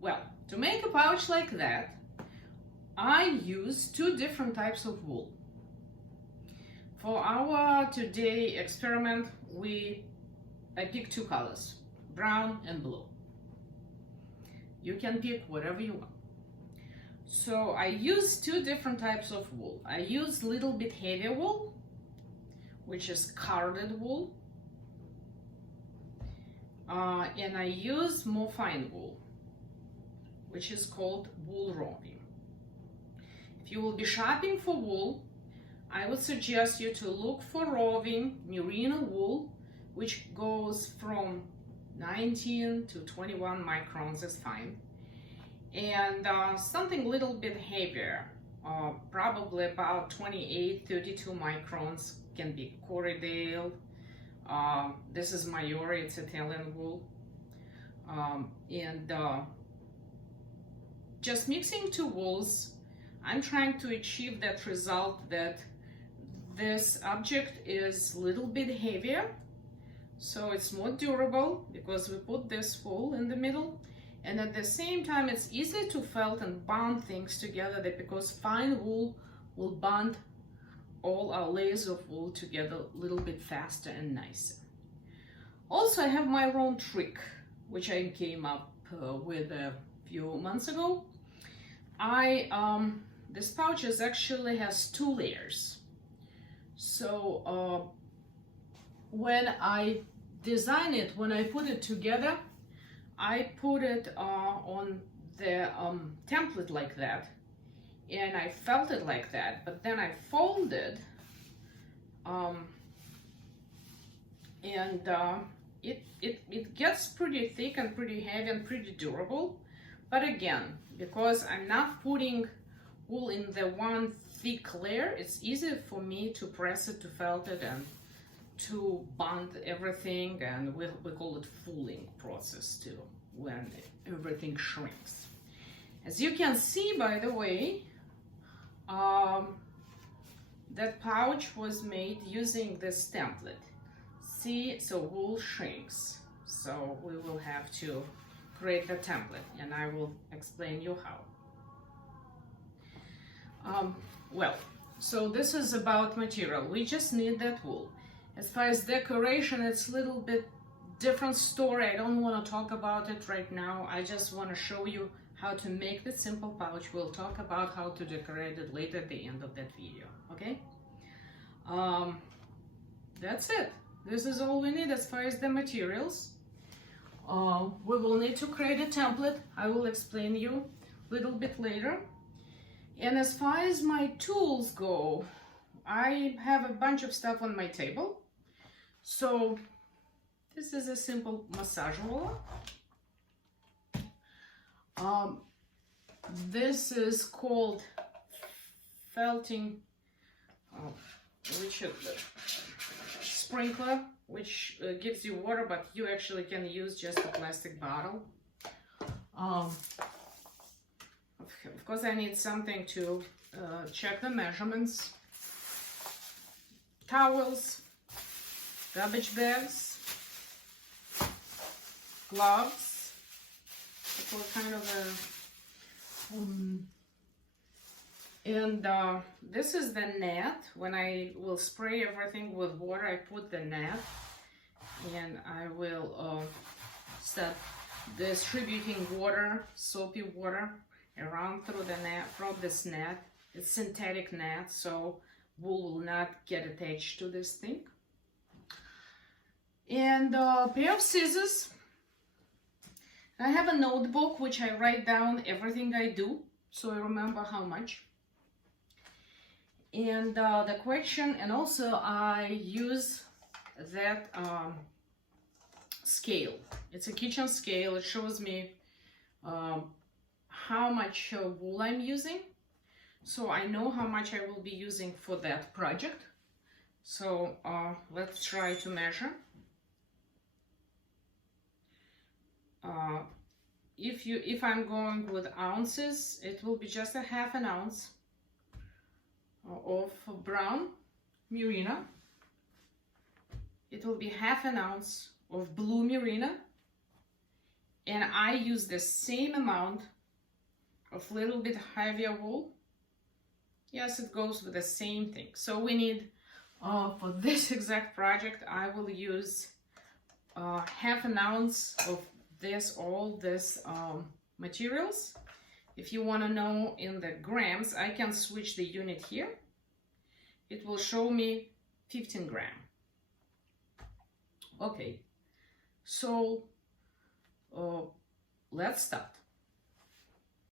Well, to make a pouch like that, I use two different types of wool. For our today experiment, I picked two colors, brown and blue. You can pick whatever you want. So I use two different types of wool. I use a little bit heavier wool, which is carded wool, and I use more fine wool, which is called wool roving. If you will be shopping for wool, I would suggest you to look for roving merino wool, which goes from 19 to 21 microns is fine, and something a little bit heavier, probably about 28-32 microns can be Corriedale. This is Maiori, it's Italian wool, and just mixing two wools, I'm trying to achieve that result that this object is a little bit heavier, so it's more durable because we put this wool in the middle, and at the same time it's easy to felt and bond things together because fine wool will bond all our layers of wool together a little bit faster and nicer. Also, I have my own trick, which I came up with a few months ago. This pouch actually has two layers. So when I design it, when I put it together, I put it on the template like that, and I felt it like that, but then I folded, and it gets pretty thick and pretty heavy and pretty durable. But again, because I'm not putting wool in the one thick layer, it's easy for me to press it, to felt it, and to bond everything, and we call it fooling process too, when everything shrinks. As you can see, by the way, that pouch was made using this template. See, so wool shrinks. So we will have to create the template, and I will explain you how. Well, so this is about material. We just need that wool. As far as decoration, it's a little bit different story. I don't want to talk about it right now. I just want to show you how to make the simple pouch. We'll talk about how to decorate it later at the end of that video, okay? That's it. This is all we need as far as the materials. We will need to create a template. I will explain you a little bit later. And as far as my tools go, I have a bunch of stuff on my table. So this is a simple massage roller. This is called felting, sprinkler, which gives you water, but you actually can use just a plastic bottle. Of course, I need something to check the measurements. Towels, garbage bags, gloves, what kind of and this is the net. When I will spray everything with water, I put the net, and I will start distributing water, soapy water, around through the net, from this net. It's synthetic net, so wool will not get attached to this thing. And a pair of scissors. I have a notebook which I write down everything I do, so I remember how much. And the question, and also I use that scale. It's a kitchen scale. It shows me how much wool I'm using, so I know how much I will be using for that project. So let's try to measure. If I'm going with ounces, it will be just a half an ounce of brown merino. It will be half an ounce of blue merino, and I use the same amount of little bit heavier wool. Yes, it goes with the same thing. So we need, for this exact project, I will use half an ounce of all this materials. If you want to know in the grams, I can switch the unit here. It will show me 15 grams. Okay, so let's start.